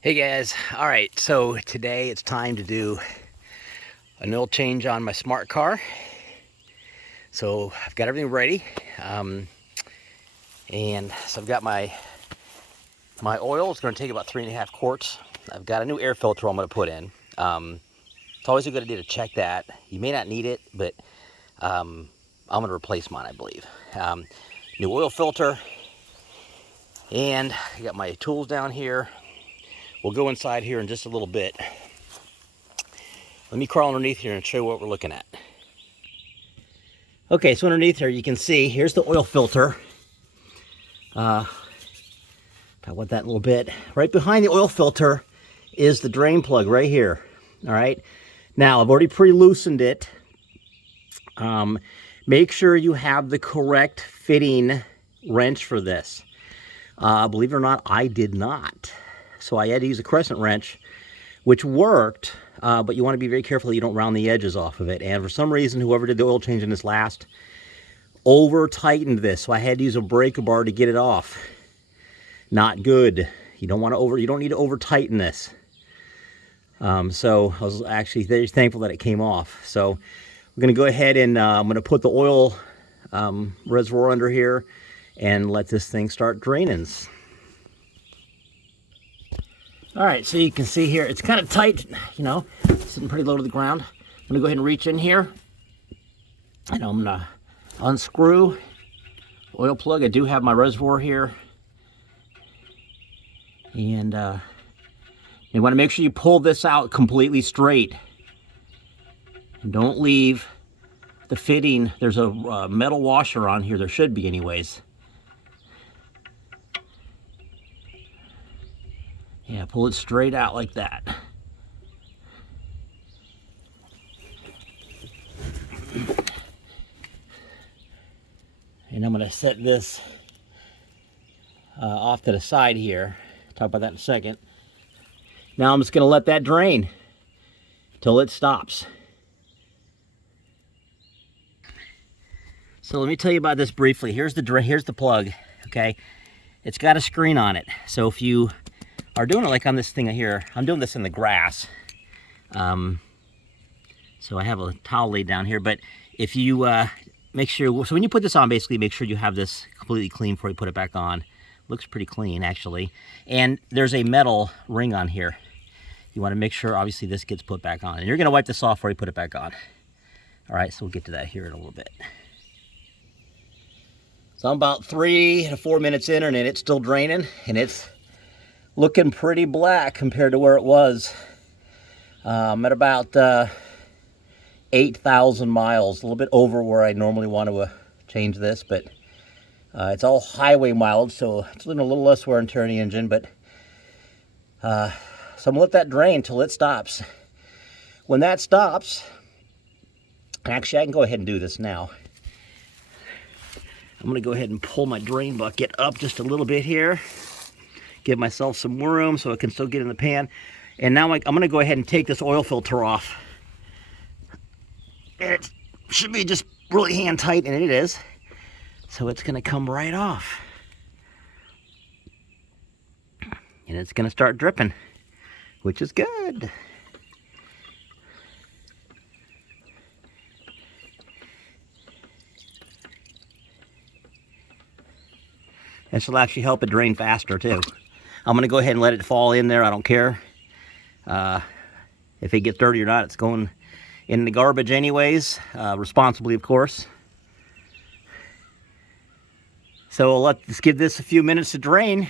Hey guys, all right, so today it's time to do an oil change on my smart car. So I've got everything ready, and so I've got my oil. It's going to take about 3.5 quarts. I've got a new air filter I'm going to put in. It's always a good idea to check that. You may not need it, but I'm going to replace mine, I believe. New oil filter, and I got my tools down here. We'll go inside here in just a little bit. Let me crawl underneath here and show you what we're looking at. Okay, so underneath here you can see, here's the oil filter. Talk about that a little bit. Right behind the oil filter is the drain plug right here. All right, now I've already pre-loosened it. Make sure you have the correct fitting wrench for this. Believe it or not, I did not. So I had to use a crescent wrench, which worked, but you want to be very careful that you don't round the edges off of it. And for some reason, whoever did the oil change in this last over tightened this, so I had to use a breaker bar to get it off. Not good. You don't need to over tighten this. So I was actually very thankful that it came off. So we're going to go ahead and I'm going to put the oil reservoir under here and let this thing start draining. All right, so you can see here, it's kind of tight, sitting pretty low to the ground. I'm gonna go ahead and reach in here, and I'm gonna unscrew the oil plug. I do have my reservoir here, and you wanna make sure you pull this out completely straight. And don't leave the fitting. There's a metal washer on here, there should be anyways. Yeah, pull it straight out like that. And I'm going to set this off to the side here. Talk about that in a second. Now I'm just going to let that drain till it stops. So let me tell you about this briefly. Here's the plug. Okay, it's got a screen on it. So if you are doing it like on this thing here, I'm doing this in the grass. So I have a towel laid down here, but if you make sure, so when you put this on, basically make sure you have this completely clean before you put it back on. Looks pretty clean actually. And there's a metal ring on here. You want to make sure obviously this gets put back on, and you're going to wipe this off before you put it back on. All right, so we'll get to that here in a little bit. So I'm about 3 to 4 minutes in, and it's still draining, and it's looking pretty black compared to where it was. I'm at about 8,000 miles, a little bit over where I normally want to change this, but it's all highway mileage, so it's a little less wear and tear on the engine, but so I'm gonna let that drain till it stops. When that stops, actually I can go ahead and do this now. I'm gonna go ahead and pull my drain bucket up just a little bit here, give myself some more room so it can still get in the pan. And now I'm gonna go ahead and take this oil filter off. And it should be just really hand tight, and it is. So it's gonna come right off. And it's gonna start dripping, which is good. This will actually help it drain faster too. I'm gonna go ahead and let it fall in there, I don't care. If it gets dirty or not, it's going in the garbage anyways, responsibly of course. So let's give this a few minutes to drain,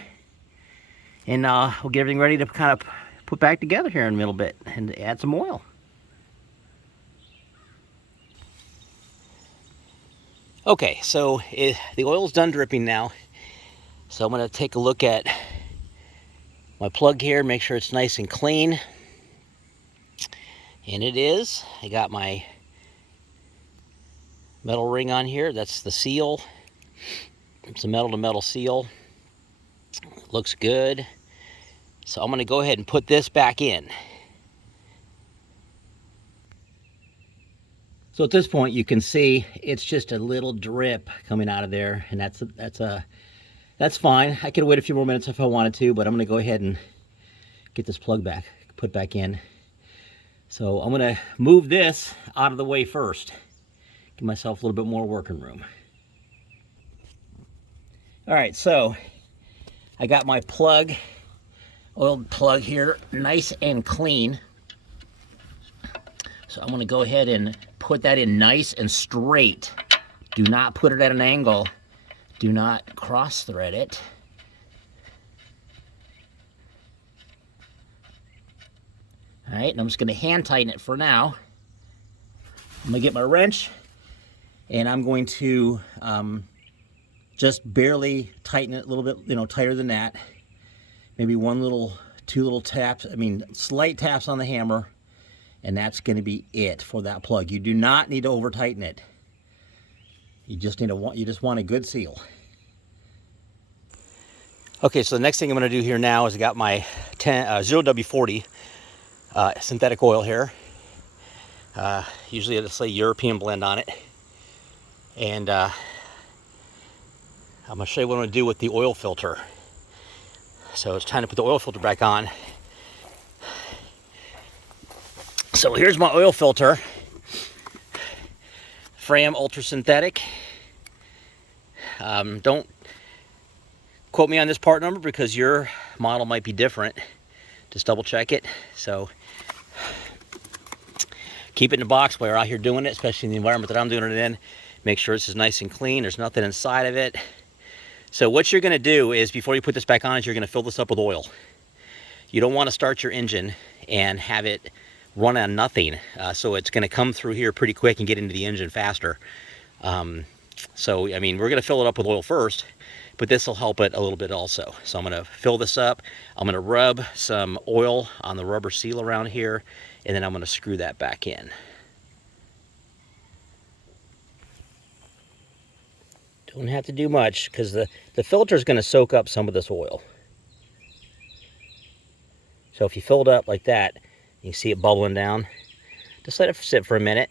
and we'll get everything ready to kind of put back together here in a little bit and add some oil. Okay, so the oil's done dripping now. So I'm gonna take a look at my plug here, make sure it's nice and clean. And it is. I got my metal ring on here. That's the seal. It's a metal to metal seal. Looks good. So I'm going to go ahead and put this back in. So at this point you can see it's just a little drip coming out of there, and that's fine. I could wait a few more minutes if I wanted to, but I'm going to go ahead and get this plug put back in. So I'm gonna move this out of the way first. Give myself a little bit more working room. All right, so I got my plug, oiled plug here, nice and clean. So I'm gonna go ahead and put that in nice and straight. Do not put it at an angle. Do not cross thread it. All right, and I'm just gonna hand tighten it for now. I'm gonna get my wrench and I'm going to just barely tighten it a little bit, tighter than that. Maybe two little taps, slight taps on the hammer, and that's gonna be it for that plug. You do not need to over tighten it. You just want a good seal. Okay, so the next thing I'm gonna do here now is I got my 0W40 synthetic oil here. Usually I just say European blend on it. And I'm gonna show you what I'm gonna do with the oil filter. So it's time to put the oil filter back on. So here's my oil filter. Fram Ultra Synthetic. Don't quote me on this part number because your model might be different. Just double check it. So keep it in the box while you're out here doing it, especially in the environment that I'm doing it in. Make sure this is nice and clean. There's nothing inside of it. So what you're gonna do is, before you put this back on, is you're gonna fill this up with oil. You don't wanna start your engine and have it run on nothing. So it's gonna come through here pretty quick and get into the engine faster. So, we're gonna fill it up with oil first, but this will help it a little bit also. So I'm gonna fill this up. I'm gonna rub some oil on the rubber seal around here, and then I'm gonna screw that back in. Don't have to do much because the filter is gonna soak up some of this oil. So if you fill it up like that, you see it bubbling down. Just let it sit for a minute.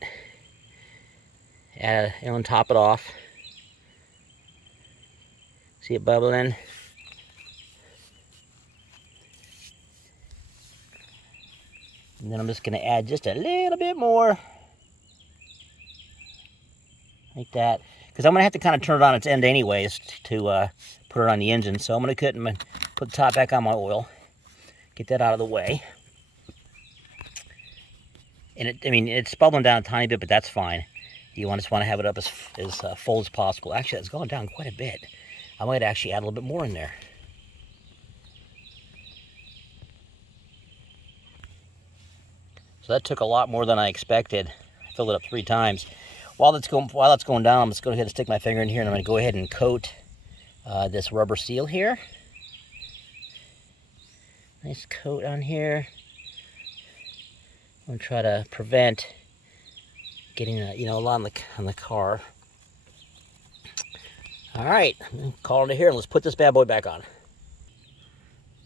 And top it off. See it bubbling? And then I'm just gonna add just a little bit more. Like that. Because I'm gonna have to kind of turn it on its end anyways to put it on the engine. So I'm gonna put the top back on my oil. Get that out of the way. And it's bubbling down a tiny bit, but that's fine. You just want to have it up as full as possible. Actually, it's going down quite a bit. I might actually add a little bit more in there. So that took a lot more than I expected. I filled it up 3 times. While that's going down, I'm just going to go ahead and stick my finger in here, and I'm going to go ahead and coat this rubber seal here. Nice coat on here. I'm going to try to prevent getting a lot on the car. All right, call it here, and let's put this bad boy back on.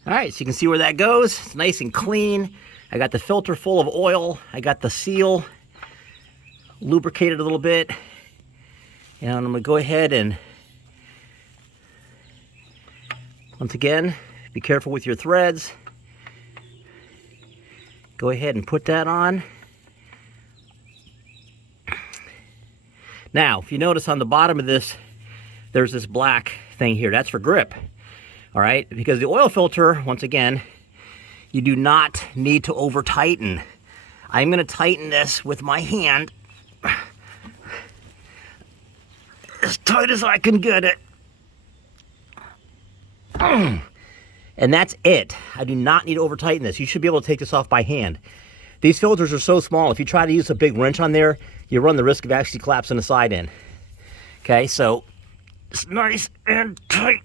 All right, so you can see where that goes. It's nice and clean. I got the filter full of oil. I got the seal lubricated a little bit. And I'm gonna go ahead and, once again, be careful with your threads. Go ahead and put that on. Now, if you notice on the bottom of this, there's this black thing here. That's for grip, all right? Because the oil filter, once again, you do not need to over tighten. I'm gonna tighten this with my hand as tight as I can get it. And that's it. I do not need to over tighten this. You should be able to take this off by hand. These filters are so small, if you try to use a big wrench on there, you run the risk of actually collapsing the side in. Okay, so it's nice and tight.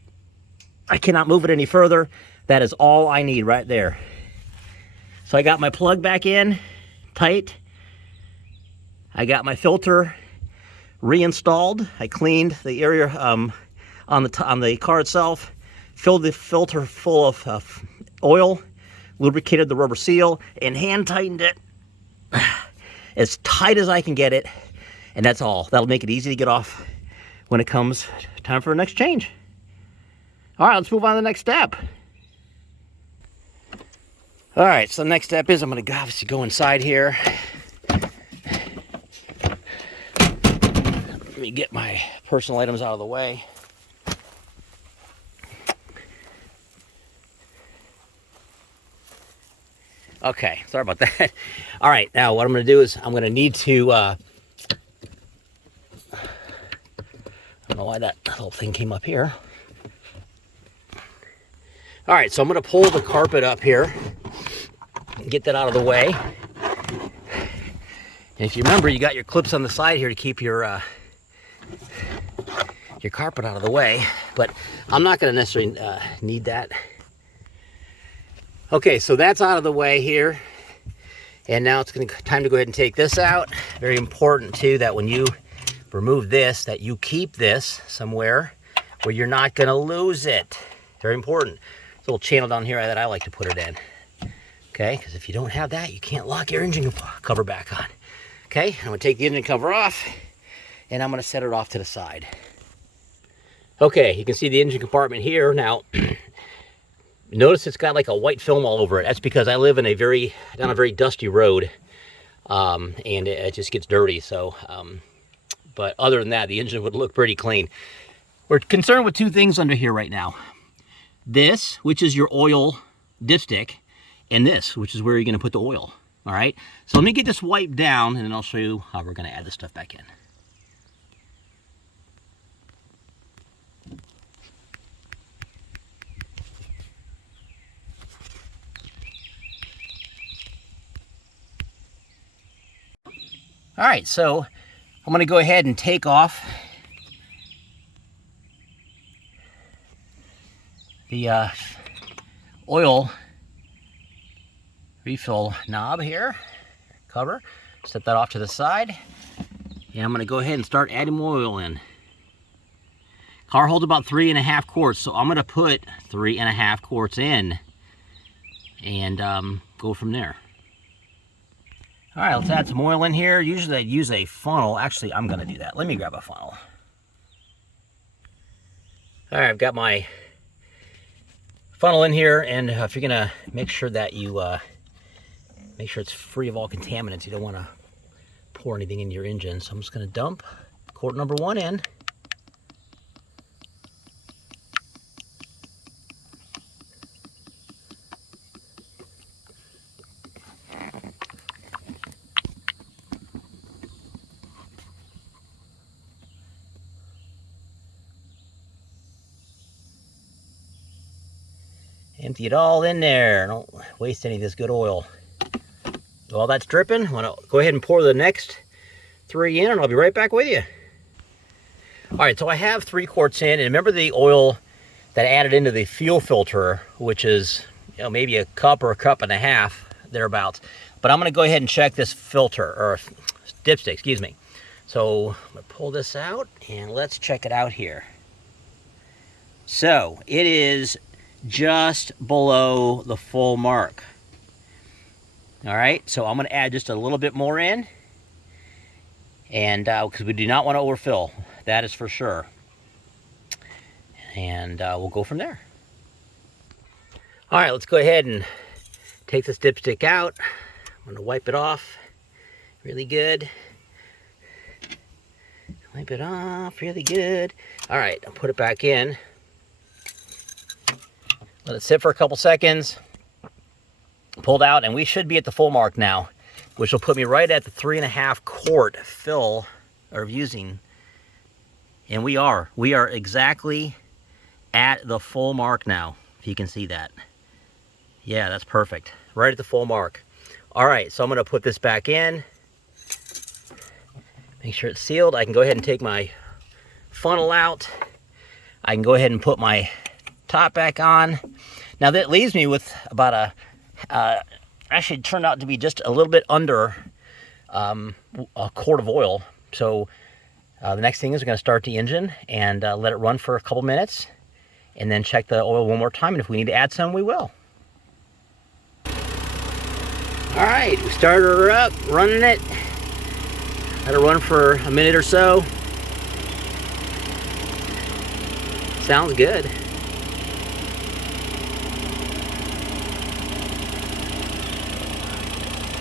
I cannot move it any further. That is all I need right there. So I got my plug back in, tight. I got my filter reinstalled. I cleaned the area on the car itself, filled the filter full of oil, lubricated the rubber seal, and hand tightened it as tight as I can get it. And that's all. That'll make it easy to get off when it comes time for the next change. All right, let's move on to the next step. All right, so the next step is I'm going to obviously go inside here. Let me get my personal items out of the way. Okay, sorry about that. All right, now what I'm going to do is I'm going to need to, I don't know why that little thing came up here. All right, so I'm going to pull the carpet up here and get that out of the way. And if you remember, you got your clips on the side here to keep your carpet out of the way, but I'm not going to necessarily need that. Okay, so that's out of the way here. And now it's time to go ahead and take this out. Very important too that when you remove this, that you keep this somewhere where you're not going to lose it. Very important. There's a little channel down here that I like to put it in. Okay, because if you don't have that, you can't lock your engine cover back on. Okay, I'm going to take the engine cover off and I'm going to set it off to the side. Okay, you can see the engine compartment here. Now, notice it's got like a white film all over it. That's because I live in down a very dusty road, and it just gets dirty. So, but other than that, the engine would look pretty clean. We're concerned with two things under here right now. This, which is your oil dipstick, and this, which is where you're going to put the oil. All right. So let me get this wiped down, and then I'll show you how we're going to add this stuff back in. All right, so I'm going to go ahead and take off the oil refill knob here, cover, set that off to the side, and I'm going to go ahead and start adding oil in. Car holds about 3.5 quarts, so I'm going to put 3.5 quarts in and go from there. All right, let's add some oil in here. Usually I'd use a funnel. Actually, I'm going to do that. Let me grab a funnel. All right, I've got my funnel in here, and if you're going to make sure that you make sure it's free of all contaminants, you don't want to pour anything into your engine. So I'm just going to dump quart number 1 in. Empty it all in there. Don't waste any of this good oil. While that's dripping, I'm going to go ahead and pour the next 3 in, and I'll be right back with you. All right, so I have 3 quarts in, and remember the oil that I added into the fuel filter, which is, you know, maybe a cup or a cup and a half, thereabouts. But I'm going to go ahead and check this filter, or dipstick, excuse me. So I'm going to pull this out, and let's check it out here. So it is just below the full mark. All right, so I'm going to add just a little bit more in, and because we do not want to overfill, that is for sure. And we'll go from there. All right, let's go ahead and take this dipstick out. I'm going to wipe it off really good. Wipe it off really good. All right, I'll put it back in. Let it sit for a couple seconds. Pulled out, and we should be at the full mark now, which will put me right at the 3.5 quart fill of using. And we are exactly at the full mark now, if you can see that. Yeah, that's perfect. Right at the full mark. All right, so I'm going to put this back in. Make sure it's sealed. I can go ahead and take my funnel out. I can go ahead and put my top back on. Now that leaves me with about actually it turned out to be just a little bit under a quart of oil. So the next thing is we're going to start the engine and let it run for a couple minutes, and then check the oil one more time, and if we need to add some, we will. All right, we started her up, running it. Let it run for a minute or so. Sounds good.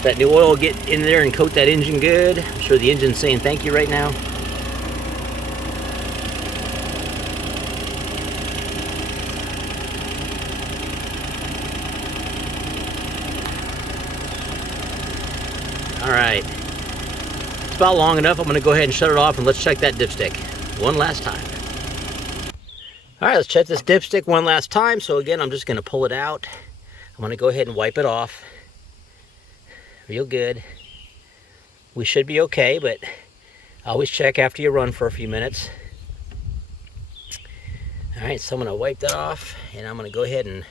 Let new oil get in there and coat that engine good. I'm sure the engine's saying thank you right now. All right, it's about long enough. I'm going to go ahead and shut it off, and let's check that dipstick one last time. All right, let's check this dipstick one last time. So again, I'm just going to pull it out. I'm going to go ahead and wipe it off. Real good. We should be okay, but always check after you run for a few minutes. All right, so I'm going to wipe that off, and I'm going to go ahead and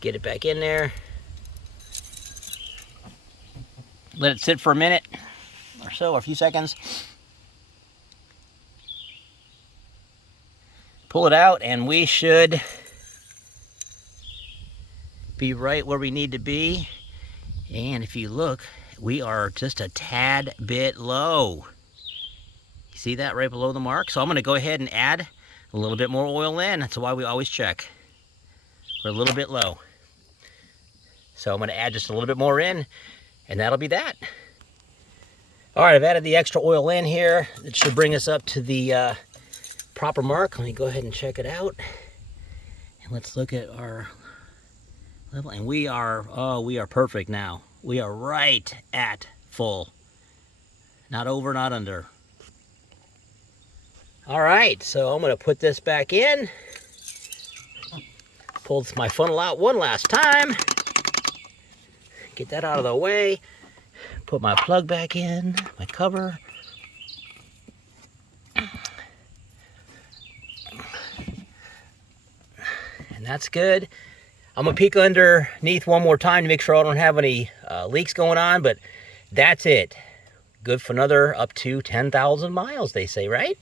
get it back in there. Let it sit for a minute or so, or a few seconds. Pull it out, and we should be right where we need to be. And if you look, we are just a tad bit low. You see that right below the mark? So I'm going to go ahead and add a little bit more oil in. That's why we always check. We're a little bit low. So I'm going to add just a little bit more in, and that'll be that. All right, I've added the extra oil in here. It should bring us up to the proper mark. Let me go ahead and check it out. And let's look at our level. And we are perfect now. We are right at full. Not over, not under. All right, so I'm going to put this back in. Pull my funnel out one last time. Get that out of the way. Put my plug back in, my cover. And that's good. I'm gonna peek underneath one more time to make sure I don't have any leaks going on, but that's it. Good for another up to 10,000 miles, they say, right?